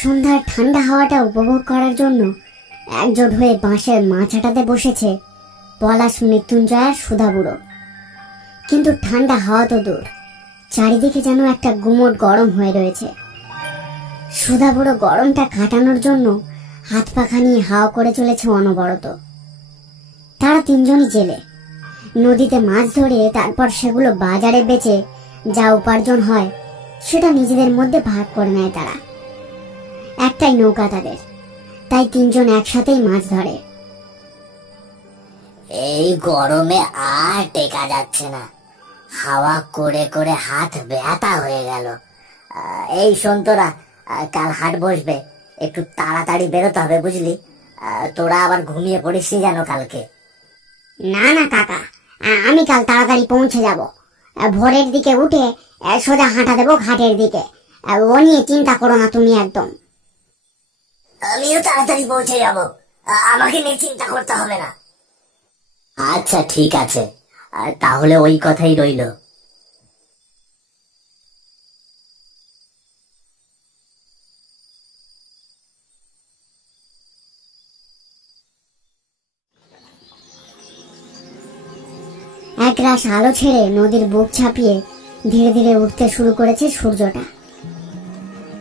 সন্ধ্যার ঠান্ডা হাওয়াটা উপভোগ করার জন্য একজোট হয়ে বাঁশের মাচাটাতে বসেছে পলাশ, মৃত্যুঞ্জয় আর সুধা বুড়ো। কিন্তু ঠান্ডা হাওয়া তো দূর, চারিদিকে যেন একটা গুমোট গরম হয়ে রয়েছে। সুধা বুড়ো গরমটা কাটানোর জন্য হাত পাখা নিয়ে হাওয়া করে চলেছে অনবরত। তারা তিনজনই জেলে, নদীতে মাছ ধরে তারপর সেগুলো বাজারে বেচে যা উপার্জন হয় সেটা নিজেদের মধ্যে ভাগ করে নেয় তারা। একটাই নৌকা তাদের, তাই তিনজন একসাথেই মাছ ধরে। এই গরমে আর টেকা যাচ্ছে না, হাওয়া করে করে হাত ব্যথা হয়ে গেল। এই শোন তোরা, কাল হাট বসবে, একটু তাড়াতাড়ি বেরোতে হবে বুঝলি। তোরা আবার ঘুমিয়ে পড়িস যেন কালকে। না না কাকা, আমি কাল তাড়াতাড়ি পৌঁছে যাব। ভোরের দিকে উঠে সোজা হাঁটা দেবো ঘাটের দিকে। ও নিয়ে চিন্তা করো না তুমি একদম। আমিও তাড়াতাড়ি পৌঁছে যাব, আমাকে নিয়ে চিন্তা করতে হবে না। আচ্ছা ঠিক আছে, তাহলে ওই কথাই রইল। একরাশ আলো ছেড়ে নদীর বুক ছাপিয়ে ধীরে ধীরে উঠতে শুরু করেছে সূর্যটা।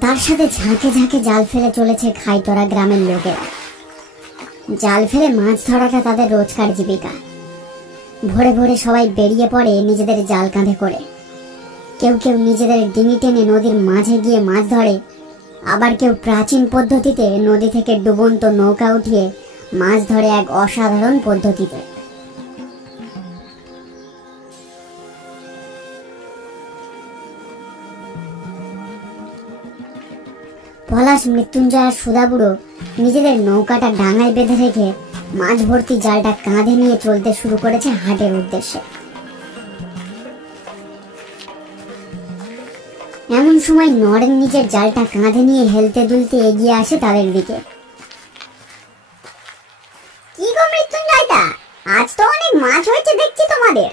তার সাথে ঝাঁকে ঝাঁকে জাল ফেলে চলেছে খাইতরা গ্রামের লোকেরা। জাল ফেলে মাছ ধরাটা তাদের রোজকার জীবিকা। ভোরে ভোরে সবাই বেরিয়ে পড়ে নিজেদের জাল কাঁধে করে। কেউ কেউ নিজেদের ডিঙি টেনে নদীর মাঝে গিয়ে মাছ ধরে, আবার কেউ প্রাচীন পদ্ধতিতে নদী থেকে ডুবন্ত নৌকা উঠিয়ে মাছ ধরে এক অসাধারণ পদ্ধতিতে। পলাশ, মৃত্যুঞ্জয় আর সুধা বুড়ো নিজেদের নৌকাটা ডাঙায় বেঁধে রেখে মাছ ভর্তি জালটা কাঁধে নিয়ে চলতে শুরু করেছে হাটের উদ্দেশ্যে। এমন সময় নরেন নিজের জালটা কাঁধে নিয়ে হেলতে দুলতে এগিয়ে আসে তাদের দিকে। কি গো মৃত্যুঞ্জয়দা, আজ তো অনেক মাছ হয়েছে দেখছি তোমাদের।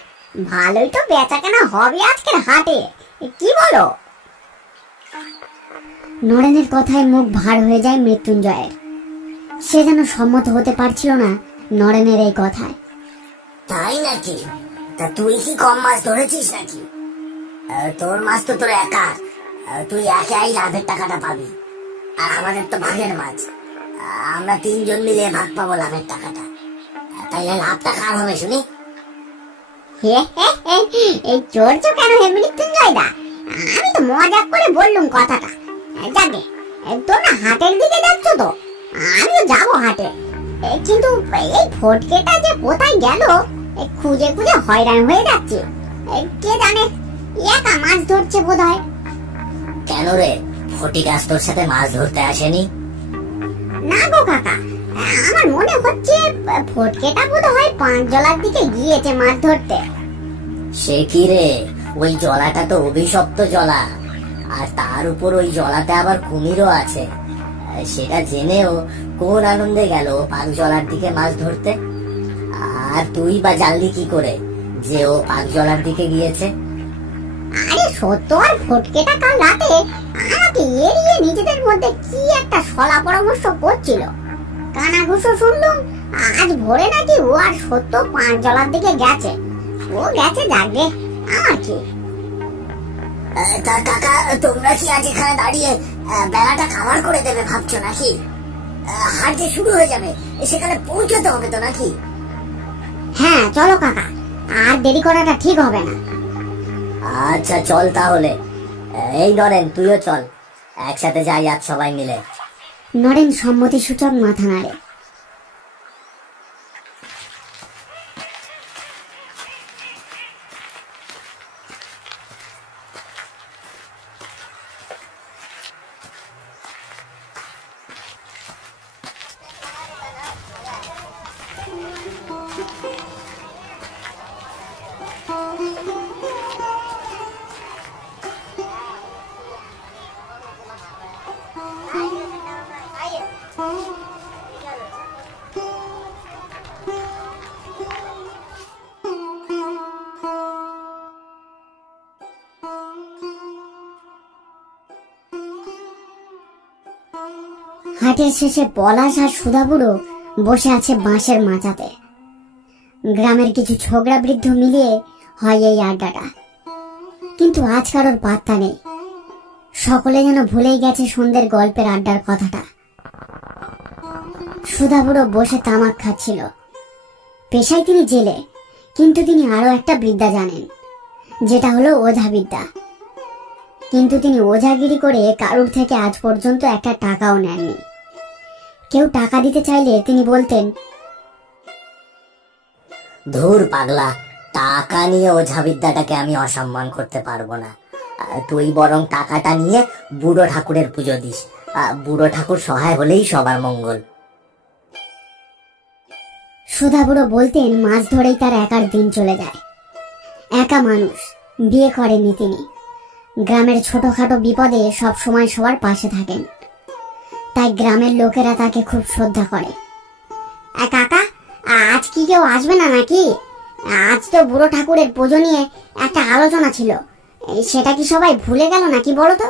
ভালোই তো বেচা কেনা হবে আজকের হাটে, কি বলো? নরেনের কথায় মুখ ভার হয়ে যায় মৃত্যুঞ্জয়ের। সে যেন সম্মত হতে পারছিল না নরেনের এই কথায়। তাই নাকি? তা তুই কি কম মাছ ধরেছিস নাকি? তোর মাছ তো তোর একা, তুই একাই লাভের টাকাটা পাবি, আর আমাদের তো ভাগের মাছ, আমরা তিনজন মিলে ভাগ পাবো লাভের টাকাটা। তাইলে লাভটা কার হবে শুনি? এই চোরছো কেন হে মৃত্যুঞ্জয়দা? আমি তো মজা করে বললুম কথাটা। যাবে, তোমরা হাটের দিকে যাচ্ছ তো, আমিও যাবো হাটে। কিন্তু এই ফটকেটা যে কোথায় গেল খুঁজে খুঁজে হয়রান হয়ে যাচ্ছে। কে জানে, একা মাছ ধরছে বোধ হয়। কেন রে, ফটিক আজ তোর সাথে মাছ ধরতে আসেনি? না গো কাকা, আমার মনে হচ্ছে ফটকেটা বোধ হয় পাঁচজলার দিকে গিয়েছে মাছ ধরতে। সে কি রে, ওই জলাটা তো অভিশপ্ত জলা, আর তার উপর ওই জলাতে আবার কুমিরও আছে। সেটা জেনেও কোন আনন্দে গেল পাক জলার দিকে মাছ ধরতে? আর তুই বা জানলি কি করে যে ও পাক জলার দিকে গিয়েছে? আরে সত্য আর ফটকেটা কাল রাতে আমাকে এড়িয়ে নিজেদের মধ্যে কি একটা সলা পরামর্শ করছিল। কানাঘুষো শুনলুম আজ ভোরে নাকি ও আর সত্য পাঁচজলার দিকে গেছে। ও গেছে, যাবে, আমার কি। তা কাকা, তোমরা কি আজ এখানে দাঁড়িয়ে বেলাটা কাভার করে দেবে ভাবছো নাকি? হাট যে শুরু হয়ে যাবে, সেখানে পৌঁছতে হবে তো নাকি? হ্যাঁ চলো কাকা, আর দেরি করাটা ঠিক হবে না। আচ্ছা চল তাহলে। এই নরেন, তুইও চল, একসাথে যাই আজ সবাই মিলে। নরেন সম্মতি সূচক মাথা নাড়ে। হাটের শেষে পলাশ আর সুধাবুড়ো বসে আছে বাঁশের মাচাতে। গ্রামের কিছু ছোকরা বৃদ্ধ মিলিয়ে হয় এই আড্ডাটা, কিন্তু আজ কারোর পাত্তা নেই। সকলে যেন ভুলেই গেছে সন্ধ্যের গল্পের আড্ডার কথাটা। সুধাবুড়ো বসে তামাক খাচ্ছিল। পেশায় তিনি জেলে, কিন্তু তিনি আরো একটা বিদ্যা জানেন, যেটা হলো ওঝা বিদ্যা। কিন্তু তিনি ওঝাগিরি করে কারুর থেকে আজ পর্যন্ত একটা টাকাও নেননি। কেউ টাকা দিতে চাইলে তিনি বলতেন, ধুর পাগলা, টাকা নিয়ে ওঝা বিদ্যাটাকে আমি অসম্মান করতে পারবো না। তুই বরং টাকাটা নিয়ে বুড়ো ঠাকুরের পুজো দিস। বুড়ো ঠাকুর সহায় হলেই সবার মঙ্গল। সুধাবুড়ো বলতেন মাছ ধরেই তার একার দিন চলে যায়। একা মানুষ, বিয়ে করেননি তিনি। গ্রামের ছোটখাটো বিপদে সব সময় সবার পাশে থাকেন, তাই গ্রামের লোকেরা তাকে খুব শ্রদ্ধা করে। কাকা, আজ কি কেউ আসবে না নাকি? আজ তো বুড়ো ঠাকুরের পুজো নিয়ে একটা আলোচনা ছিল, সেটা কি সবাই ভুলে গেল নাকি বলো তো?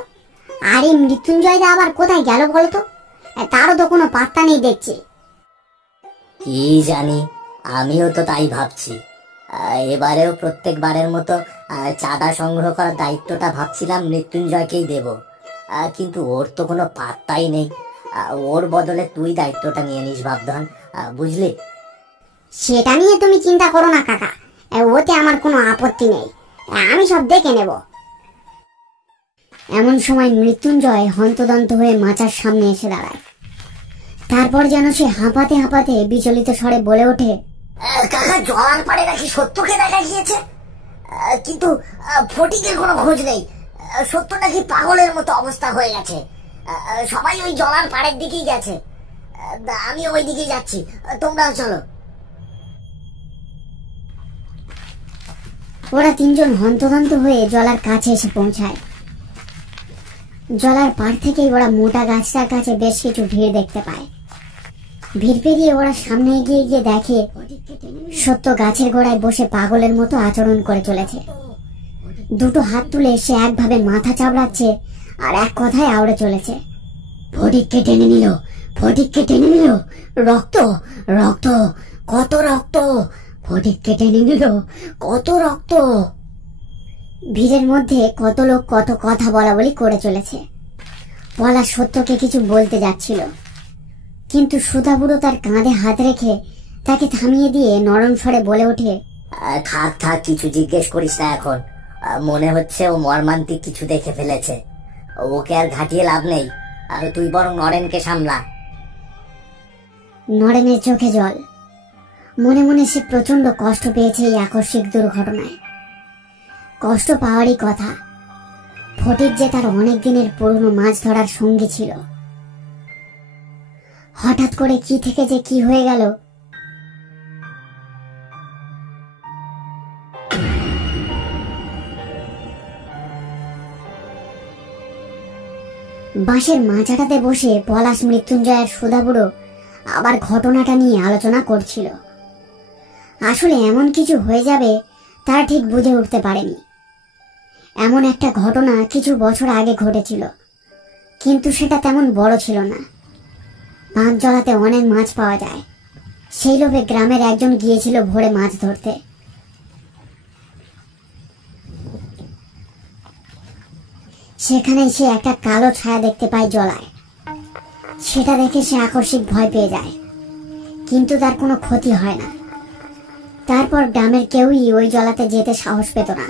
আর এই মৃত্যুঞ্জয়দা আবার কোথায় গেল বলো তো? তারও তো কোনো পাত্তা নেই দেখছি। কি জানি, আমিও তো তাই ভাবছি। এবারেও প্রত্যেকবারের মতো চাঁদা সংগ্রহ করার দায়িত্বটা ভাবছিলাম মৃত্যুঞ্জয়কেই দেব, কিন্তু ওর তো কোনো পাত্তাই নেই। ওর বদলে তুই দায়িত্বটা নিয়ে নিস ভাবধন, বুঝলি? সেটা নিয়ে তুমি চিন্তা করো না কাকা, ওতে আমার কোনো আপত্তি নেই, আমি সব দেখে নেব। এমন সময় মৃত্যুঞ্জয় হন্তদন্ত হয়ে মাচার সামনে এসে দাঁড়ায়। তারপর যেন সে হাঁপাতে হাঁপাতে বিচলিত স্বরে বলে ওঠে, কাকা, জলার পাড়ে নাকি সত্যকে দেখা গিয়েছে, কিন্তু ফটিকের কোনো খোঁজ নেই। সত্য নাকি পাগলের মতো অবস্থা হয়ে গেছে। সবাই ওই জলার পাড়ের দিকেই গেছে। আমি ওই দিকে যাচ্ছি, তোমরাও চলো। ওরা তিনজন হন্তদন্ত হয়ে জলার কাছে এসে পৌঁছায়। জলার পাড় থেকেই ওরা মোটা গাছটার কাছে বেশ কিছু ভিড় দেখতে পায়। ভিড় পেরিয়ে ওরা সামনে এগিয়ে গিয়ে দেখে সত্য গাছের গোড়ায় বসে পাগলের মতো আচরণ করে চলেছে। দুটো হাত তুলে সে একভাবে মাথা চাবড়াচ্ছে আর এক কথায় আওড়ে চলেছে, ফটিককে টেনে নিল, ফটিককে টেনে নিল, রক্ত রক্ত, কত রক্ত, ফটিককে টেনে নিল, কত রক্ত। ভিড়ের মধ্যে কত লোক কত কথা বলা বলি করে চলেছে। পলাশ সত্যকে কিছু বলতে যাচ্ছিল, কিন্তু সুধাবুড়ো তার কাঁধে হাত রেখে তাকে থামিয়ে দিয়ে নরম স্বরে বলে ওঠে, থাক থাক, কিছু জিজ্ঞেস করিস না এখন। মনে হচ্ছে ও মর্মান্তিক কিছু দেখে ফেলেছে। ওকে আর ঘাটিয়ে লাভ নেই, তুই বরং নরেনকে সামলা। নরেনের চোখে জল। মনে মনে সে প্রচন্ড কষ্ট পেয়েছে এই আকস্মিক দুর্ঘটনায়। কষ্ট পাওয়ারই কথা, ফটিক যে তার অনেক দিনের পুরনো মাছ ধরার সঙ্গী ছিল। হঠাৎ করে কি থেকে যে কি হয়ে গেল। বাঁশের মাচাটাতে বসে পলাশ, মৃত্যুঞ্জয় আর সুধাবুড়ো আবার ঘটনাটা নিয়ে আলোচনা করছিল। আসলে এমন কিছু হয়ে যাবে তারা ঠিক বুঝে উঠতে পারেনি। এমন একটা ঘটনা কিছু বছর আগে ঘটেছিল, কিন্তু সেটা তেমন বড় ছিল না। বাঁধ জলাতে অনেক মাছ পাওয়া যায়, সেই লোভে গ্রামের একজন গিয়েছিল ভোরে মাছ ধরতে। সেখানে সে একটা কালো ছায়া দেখতে পায় জলায়। সেটা দেখে সে আকস্মিক ভয় পেয়ে যায়, কিন্তু তার কোনো ক্ষতি হয় না। তারপর গ্রামের কেউই ওই জলাতে যেতে সাহস পেত না।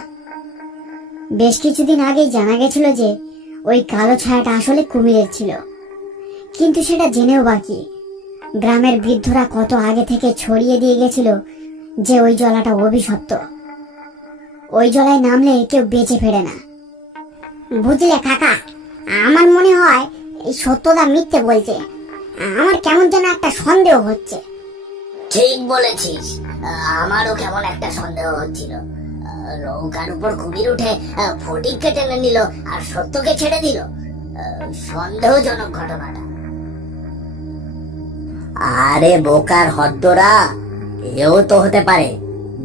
বেশ কিছুদিন আগেই জানা গেছিল যে ওই কালো ছায়াটা আসলে কুমিরের ছিল, কিন্তু সেটা জেনেও বাকি গ্রামের বৃদ্ধরা কত আগে থেকে ছড়িয়ে দিয়ে গেছিল যে ওই জলাটা অভিশপ্ত। ওই জলায় নামলে কেউ বেঁচে ফেরে না। বুঝলে কাকা, আমার মনে হয় এই সত্যদা মিথ্যে বলছে। আমার কেমন যেন একটা সন্দেহ হচ্ছে। ঠিক বলেছিস, আমারও কেমন একটা সন্দেহ হচ্ছিল। নৌকার উপর কুমির উঠে ফটিককে টেনে নিল আর সত্যকে ছেড়ে দিল। সন্দেহজনক ঘটনাটা। আরে বোকার হদ্দরা, এও তো হতে পারে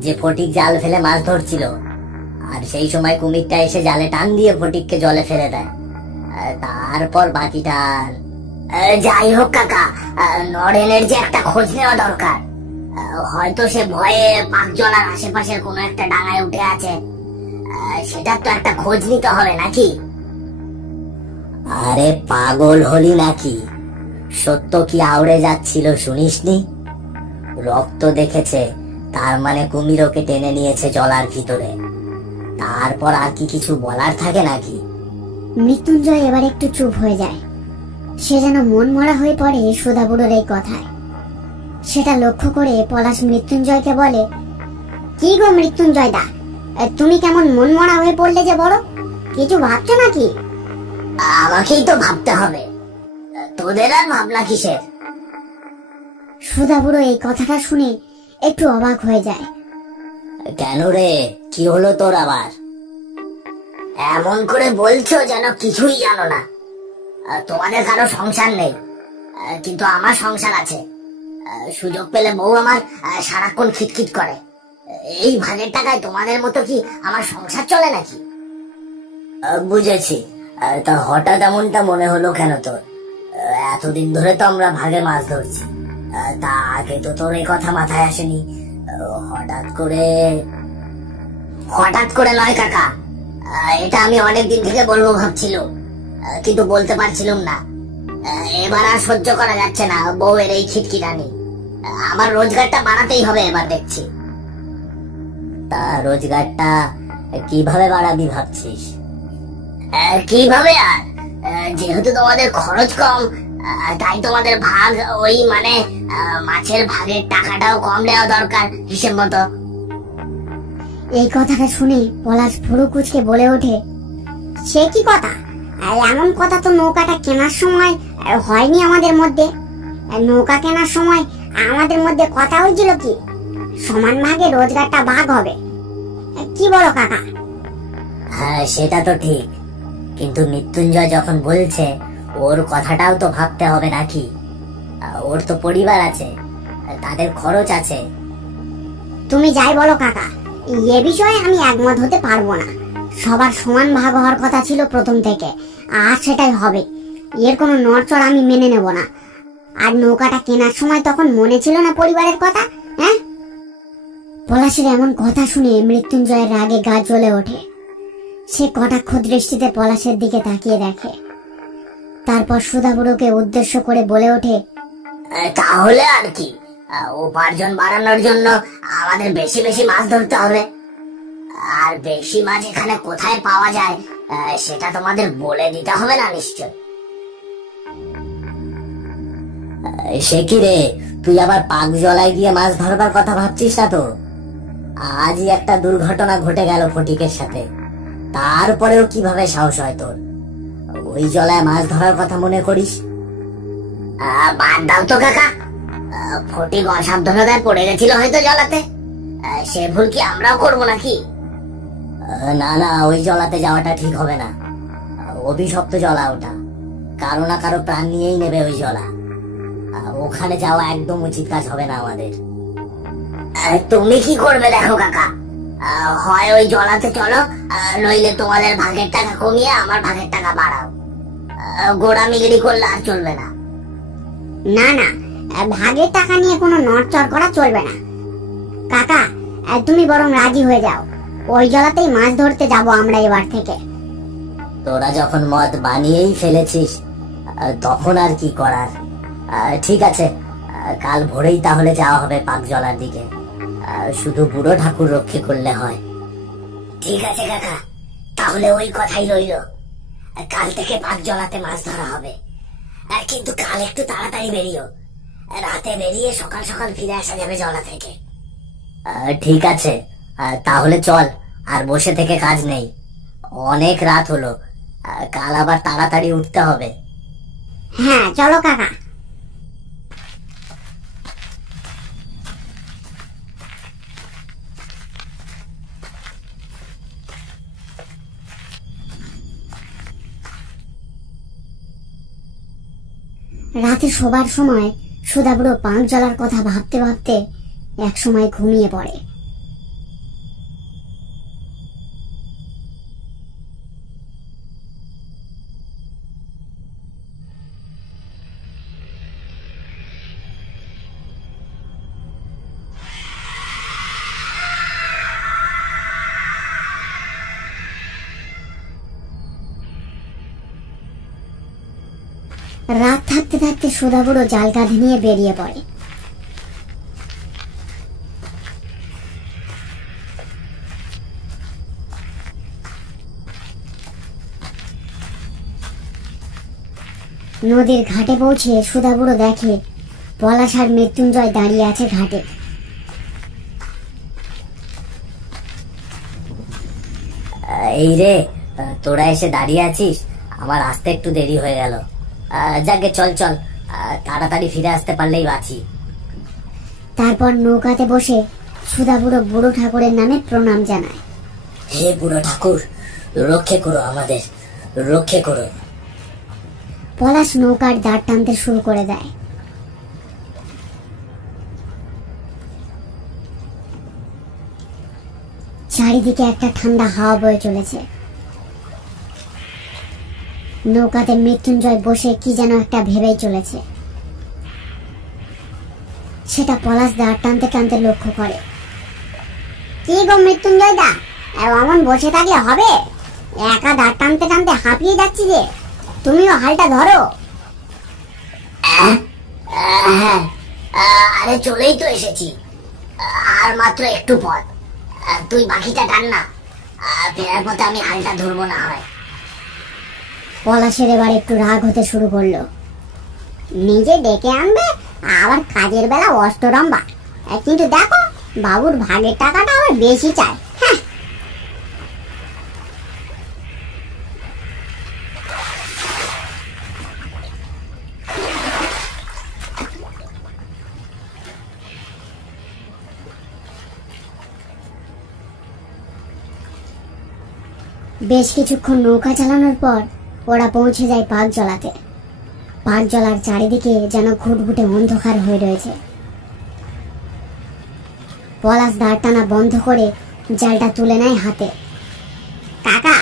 যে ফটিক জাল ফেলে মাছ ধরছিল, আর সেই সময় কুমিরটা এসে জালে টান দিয়ে ফটিককে জলে ফেলে দেয়। তারপর বাকিটা যাই হোক কাকা, নরেনের যে একটা খোঁজ নেওয়া দরকার। হয়তো সে ভয়ে পাকজলার আশেপাশের কোনো একটা ডাঙায় উঠে আছে। সেটার তো একটা খোঁজ নিতে হবে নাকি? আরে পাগল হলি নাকি? সত্য কি আউড়ে যাচ্ছিল শুনিসনি? রক্ত দেখেছে, তার মানে কুমির ওকে টেনে নিয়েছে জলার ভিতরে। তারপর আর কি কিছু বলার থাকে নাকি? মৃত্যুঞ্জয় এবার একটু চুপ হয়ে যায়। সে যেন মন মরা হয়ে পড়ে সুধা বুড়োর এই কথায়। সেটা লক্ষ্য করে পলাশ মৃত্যুঞ্জয়কে বলে, কি গো মৃত্যুঞ্জয় দা, তুমি কেমন মন মরা হয়ে পড়লে যে বড়? কিছু ভাবছো নাকি? আমাকেই তো ভাবতে হবে, তোদের আর ভাবনা কিসের? সুধা বুড়ো এই কথাটা শুনে একটু অবাক হয়ে যায়। কেন রে, কি হলো তোর আবার? এমন করে বলছো যেন কিছুই জানো না। তোমাদের কারো সংসার নেই, কিন্তু আমার সংসার আছে। সুযোগ পেলে বউ আমার সারাক্ষণ খিটখিট করে। এই ভাগের টাকায় তোমাদের মতো কি আমার সংসার চলে নাকি? বুঝেছি। তা হঠাৎ এমনটা মনে হলো কেন তোর? এতদিন ধরে তো আমরা ভাগে মাছ ধরছি, তা আগে তো তোর এই কথা মাথায় আসেনি। হঠাৎ করে? হঠাৎ করে নয় কাকা, এটা আমি অনেক দিন থেকে বলবো ভাবছিলাম, কিন্তু বলতে পারছিলাম না। এবার আর সহ্য করা যাচ্ছে না বউয়ের এই খিটখিটানি। আমার রোজগারটা বাড়াতেই হবে এবার দেখছি। তা রোজগারটা কিভাবে বাড়াবি ভাবছিস? কিভাবে আর, যেহেতু তোমাদের খরচ কম, তাই তোমাদের ভাগ ওই মানে মাছের ভাগের টাকাটাও কম দেওয়া দরকার হিসেব মতো। এই কথাটা শুনে পলাশ ভুরু কুচকে বলে ওঠে, সে কি কথা? এমন কথা তো নৌকাটা কেনার সময় হয়নি আমাদের মধ্যে। নৌকা কেনার সময় আমাদের মধ্যে কথা হয়েছিল কি সমান ভাগে রোজগারটা ভাগ হবে। কি বলো কাকা? হ্যাঁ, সেটা তো ঠিক, কিন্তু মৃত্যুঞ্জয় যখন বলছে, ওর কথাটাও তো ভাবতে হবে নাকি? ওর তো পরিবার আছে, তাদের খরচ আছে। তুমি যাই বলো কাকা, এ বিষয়ে আমি একমত হতে পারবো না। সবার সমান ভাগ হওয়ার কথা ছিল প্রথম থেকে, আর সেটাই হবে। এর কোনো নড়চড় আমি মেনে নেব না। আর নৌকাটা কেনার সময় তখন মনে ছিল না পরিবারের কথা? হ্যাঁ? পলাশের এমন কথা শুনে মৃত্যুঞ্জয়ের রাগে গা জ্বলে ওঠে। সে কটাক্ষ দৃষ্টিতে পলাশের দিকে তাকিয়ে দেখে, তারপর সুধা বুড়োকে উদ্দেশ্য করে বলে ওঠে, তাহলে আর কি, উপার্জন বাড়ানোর জন্য আমাদের বেশি বেশি মাছ ধরতে হবে। আর বেশি মাছ এখানে কোথায় পাওয়া যায় সেটা তোমাদের বলে দিতে হবে না নিশ্চয়? সে কি রে, তুই আবার পাক জলায় গিয়ে মাছ ধরবার কথা ভাবছিস না তো? আজই একটা দুর্ঘটনা ঘটে গেল ফটিকের সাথে, তারপরেও কিভাবে সাহস হয় তোর ওই জলায় মাছ ধরার কথা মনে করিস? বাদ দাও তো কাকা, ফটিক অসাবধানতায় পড়ে গেছিল হয়তো জলাতে, সে ভুল কি আমরাও করবো নাকি? না না, ওই জলাতে যাওয়াটা ঠিক হবে না। অভিশপ্ত জলা ওটা, কারো না কারো প্রাণ নিয়েই নেবে ওই জলা। ওখানে যাওয়া একদম উচিত কাজ হবে না আমাদের। তুমি কি করবে দেখো কাকা, হয় ওই জলাতে চলো, নইলে তোমাদের ভাগের টাকা কমিয়ে আমার ভাগের টাকা বাড়াও। গোড়ামিগিরি করলে আর চলবে না। না না, ভাগের টাকা নিয়ে কোনো নড়চড় করা চলবে না। কাকা, তুমি বরং রাজি হয়ে যাও, ওই জলাতেই মাছ ধরতে যাব আমরা এবার থেকে। তোরা যখন মদ বানিয়েই ফেলেছিস, তখন আর কি করার। ঠিক আছে, কাল ভোরেই তাহলে যাওয়া হবে পাক জলার দিকে। শুধু বুড়ো ঠাকুর রক্ষে করলে হয়। ঠিক আছে কাকা, তাহলে ওই কথাই রইল। কাল থেকে পাক জলাতে মাছ ধরা হবে, কিন্তু কাল একটু তাড়াতাড়ি বেরিও। রাতে বেরিয়ে সকাল সকাল ফিরে আসা যাবে জলা থেকে। ঠিক আছে, তাহলে চল, আর বসে থেকে কাজ নেই। অনেক রাত হলো, কাল আবার তাড়াতাড়ি উঠতে হবে। হ্যাঁ চলো কাকা। রাতে শোবার সময় সুধা বুড়ো পাঁক জ্বলার কথা ভাবতে ভাবতে এক সময় ঘুমিয়ে পড়ে। রাত থাকতে থাকতে সুধা বুড়ো জাল কাঁধে নিয়ে বেরিয়ে পড়ে। নদীর ঘাটে পৌঁছে সুধা বুড়ো দেখে পলাশ আর মৃত্যুঞ্জয় দাঁড়িয়ে আছে ঘাটে। এই রে, তোরা এসে দাঁড়িয়ে আছিস, আমার আসতে একটু দেরি হয়ে গেল। যাকে চল চল, তাড়াতাড়ি ফিরে আসতে পারলেই বাঁচি। তারপর নৌকাতে বসে সুধা বুড়ো বুড়ো ঠাকুরের নামে প্রণাম জানায়। হে বুড়ো ঠাকুর, রক্ষে করো আমাদের, রক্ষে করো। পলাশ নৌকার দাঁড় টানতে শুরু করে দেয়। চারিদিকে একটা ঠান্ডা হাওয়া বয়ে চলেছে। নৌকাতে মৃত্যুঞ্জয় বসে কি যেন একটা ভেবেই চলেছে। সেটা পলাশ দাঁড় টানতে টানতে লক্ষ্য করে। কি গো মৃত্যুঞ্জয় দা, এমন বসে থাকলে হবে? একা দাঁড় টানতে টানতে হাঁপিয়ে যাচ্ছি যে, তুমিও হালটা ধরো। হ্যাঁ, আরে চলেই তো এসেছি, আর মাত্র একটু পথ। তুই বাকিটা টান না, ফেরার পথে আমি হালটা ধরবো না হয়। পলাশের এবার একটু রাগ হতে শুরু করলো। নিজে ডেকে আনবে, আবার কাজের বেলা অষ্টরম্বা। কিন্তু দেখো, বাবুর ভাগের টাকাটা আবার বেশি চায়। হ্যাঁ, বেশ কিছুক্ষণ নৌকা চালানোর পর ওরা পৌঁছে যায় পাকজলাতে। পাকজলার চারিদিকে যেন ঘুটঘুটে অন্ধকার হয়ে রয়েছে। পলাশ দাঁড় টানা বন্ধ করে জালটা তুলে নেয় হাতে। কাকা,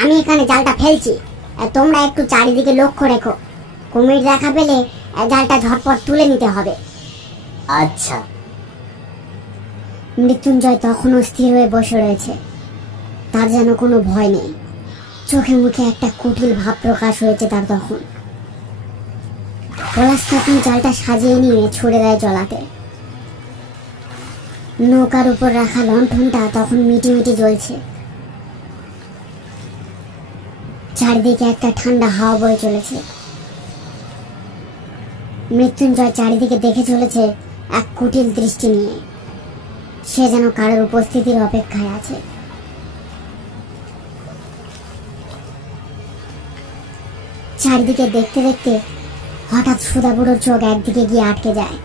আমি এখানে জালটা ফেলছি, তোমরা একটু চারিদিকে লক্ষ্য রেখো। কুমির দেখা পেলে জালটা ঝটপট তুলে নিতে হবে। আচ্ছা। মৃত্যুঞ্জয় তখনও স্থির হয়ে বসে রয়েছে। তার যেন কোনো ভয় নেই। চোখে মুখে একটা কুটিল ভাব প্রকাশ হয়েছে তার তখন। পলাশ তখন জালটা সাজিয়ে নিয়ে ছুড়ে দেয় জলাতে। নৌকার উপর রাখা লণ্ঠনটা তখন মিটিমিটি জ্বলছে। চারিদিকে একটা ঠান্ডা হাওয়া বয়ে চলেছে। মৃত্যুঞ্জয় চারিদিকে দেখে চলেছে এক কুটিল দৃষ্টি নিয়ে। সে যেন কারোর উপস্থিতির অপেক্ষায় আছে। চারিদিকে দেখতে দেখতে হঠাৎ সুধা বুড়োর চোখ একদিকে গিয়ে আটকে যায়।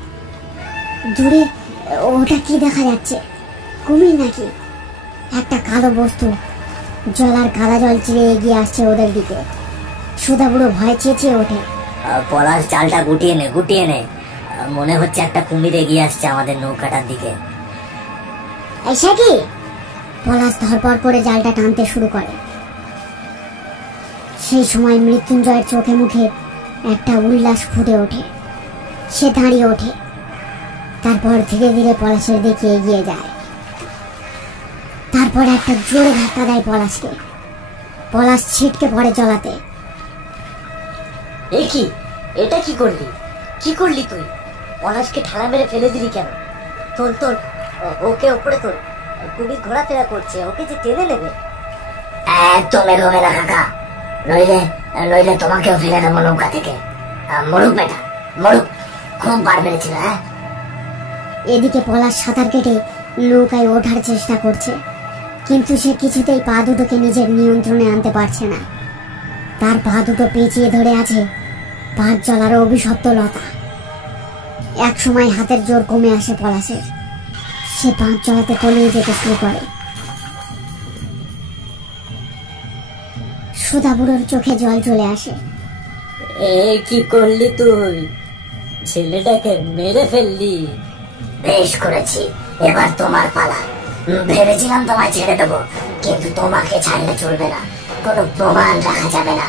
দূরে ওটা কি দেখা যাচ্ছে? কুমির নাকি? একটা কালো বস্তু জলার কাদা জল চিরে এগিয়ে আসছে ওদের দিকে। সুধা বুড়ো ভয় চেঁচিয়ে ওঠে। পলাশ, জালটা গুটিয়ে নে, গুটিয়ে নে। মনে হচ্ছে একটা কুমির এগিয়ে আসছে আমাদের নৌকাটার দিকে। এসে কি? পলাশ ধরপড় করে জালটা টানতে শুরু করে। সেই সময় মৃত্যুঞ্জয়ের চোখে মুখে একটা উল্লাস ফুটে ওঠে। সে দাঁড়িয়ে ওঠে। তারপর ধীরে ধীরে পলাশের দিকে এগিয়ে যায়। তারপর একটা জোরে ধাক্কা দেয় পলাশকে। পলাশ ছিটকে পড়ে জলাতে। এ কি? এটা কি করলি? কি করলি তুই? পলাশকে ঠাড়া মেরে ফেলে দিলি কেন? তোল তোল, ওকে ওপরে তোল। কুমির ঘোরাফেরা করছে, ওকে যে টেনে নেবে। একদম এগোবে না কাকা, নইলে নইলে তোমাকেও ফেলে দেবো নৌকা থেকে। মরুক বেটা, মরুক। খুব বার বেড়েছিল। হ্যাঁ, এদিকে পলাশ সাঁতার কেটে নৌকায় ওঠার চেষ্টা করছে, কিন্তু সে কিছুতেই পা দুটোকে নিজের নিয়ন্ত্রণে আনতে পারছে না। তার পা দুটো পেঁচিয়ে ধরে আছে পাকজলার অভিশপ্ত লতা। এক সময় হাতের জোর কমে আসে পলাশের। সে পাকজলাতে তলিয়ে যেতে শুরু করে। সুধা বুড়োর চোখে জল চলে আসে। কি করলি তুই? ছেলেটাকে মেরে ফেললি। বেশ করেছি, এবার তোমার পালা। ভেবেছিলাম তোমায় ছেড়ে দেবো, কিন্তু তোমাকে ছাড়লে চলবে না। কোনো প্রমাণ রাখা যাবে না।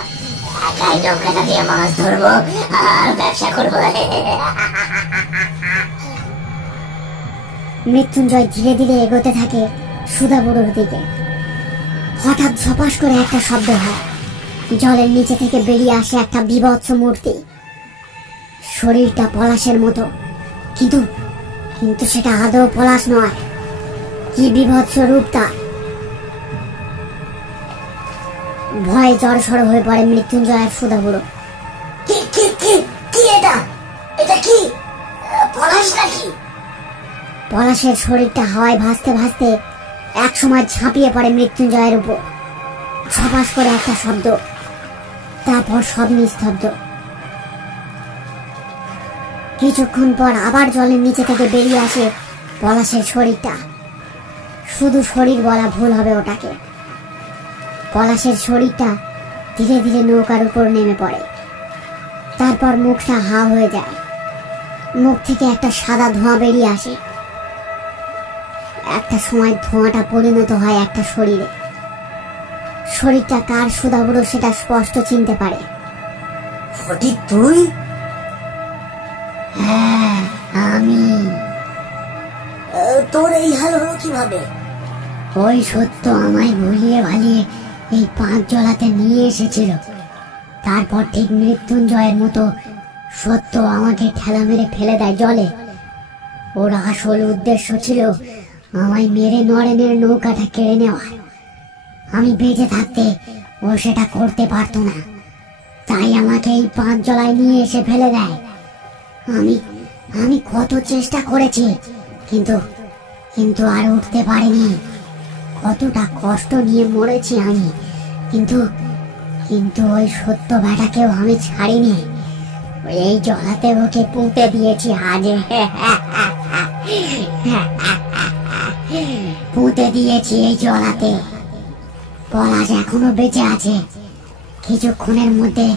একাই নৌকাটা দিয়ে মাছ ধরবো আর ব্যবসা করবো। মৃত্যুঞ্জয় ধীরে ধীরে এগোতে থাকে সুধা বুড়োর দিকে। হঠাৎ ঝপাস করে একটা শব্দ হয়। জলের নিচে থেকে বেরিয়ে আসে একটা বীভৎস মূর্তি। শরীরটা পলাশের মতো, কিন্তু কিন্তু সেটা আদৌ পলাশ নয়। কি বিভৎস রূপ তার! ভয়ে জড়সড় হয়ে পড়ে মৃত্যুঞ্জয় আর সুধা বুড়ো। কি কি কি কি এটা? এটা কি পলাশ নাকি? পলাশের শরীরটা হাওয়ায় ভাসতে ভাসতে এক সময় ঝাঁপিয়ে পড়ে মৃত্যুঞ্জয়ের উপর। ছপাস করে একটা শব্দ, তারপর সব নিস্তব্ধ। কিছুক্ষণ পর আবার জলের নিচে থেকে বেরিয়ে আসে পলাশের শরীরটা। শুধু শরীর বলা ভুল হবে ওটাকে। পলাশের শরীরটা ধীরে ধীরে নৌকার উপর নেমে পড়ে। তারপর মুখটা হা হয়ে যায়। মুখ থেকে একটা সাদা ধোঁয়া বেরিয়ে আসে। একটা সময় ধোঁয়াটা পরিণত হয় একটা শরীরে। শরীরটা কার সুধা বুড়ো সেটা স্পষ্ট চিনতে পারে। ফটিক, তুই? হ্যাঁ, আমি। তোর এই হাল হলো কিভাবে? ওই সত্য আমায় ভুলিয়ে ভালিয়ে এই 5 জলাতে নিয়ে এসেছিল। তারপর ঠিক মৃত্যুঞ্জয়ের মতো সত্য আমাকে ঠেলা মেরে ফেলে দেয় জলে। ওর আসল উদ্দেশ্য ছিল আমায় মেরে নরেনের নৌকাটা কেড়ে নেওয়া। আমি বেঁচে থাকতে ও সেটা করতে পারতো না, তাই আমাকে এই 5 জলায় নিয়ে এসে ফেলে দেয়। আমি আমি কত চেষ্টা করেছি, কিন্তু কিন্তু আর উঠতে পারিনি। কতটা কষ্ট নিয়ে মরেছি আমি, কিন্তু কিন্তু ওই সত্য বেটাকেও আমি ছাড়িনি। এই জলাতে ওকে পুঁতে দিয়েছি আজ। পুঁতে দিয়েছি এই জলাতে। পলাশ এখনো বেঁচে আছে। কিছুক্ষণের মধ্যে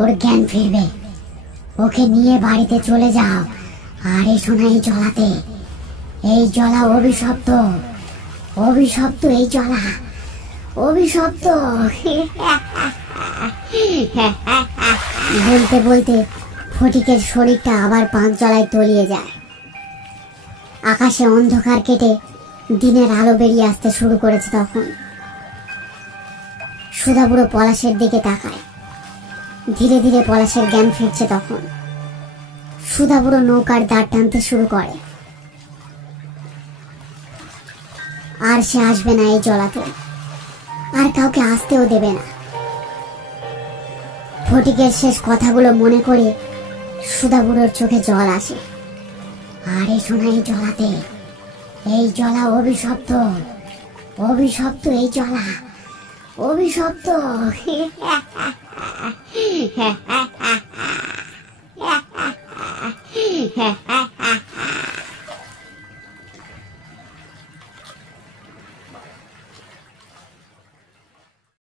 ওর জ্ঞান ফিরবে। ওকে নিয়ে বাড়িতে চলে যাও আর এসো না এই জলাতে। এই জলা অভিশপ্ত, অভিশপ্ত এই জলা, অভিশপ্ত। বলতে বলতে ফটিকের শরীরটা আবার 5 জলায় তলিয়ে যায়। আকাশে অন্ধকার কেটে দিনের আলো বেরিয়ে আসতে শুরু করেছে। তখন সুধা বুড়ো পলাশের দিকে তাকায়। ধীরে ধীরে পলাশের জ্ঞান ফিরছে। তখন সুধা বুড়ো নৌকার দাঁড় টানতে শুরু করে। আর সে আসবে না এই জলাতে, আর কাউকে আসতেও দেবে না। ফটিকের শেষ কথাগুলো মনে করে সুধা বুড়োর চোখে জল আসে। আর এসো না এই জলাতে। এই জলা অভিশপ্ত, অভিশপ্ত এই জলা, অভিশপ্ত।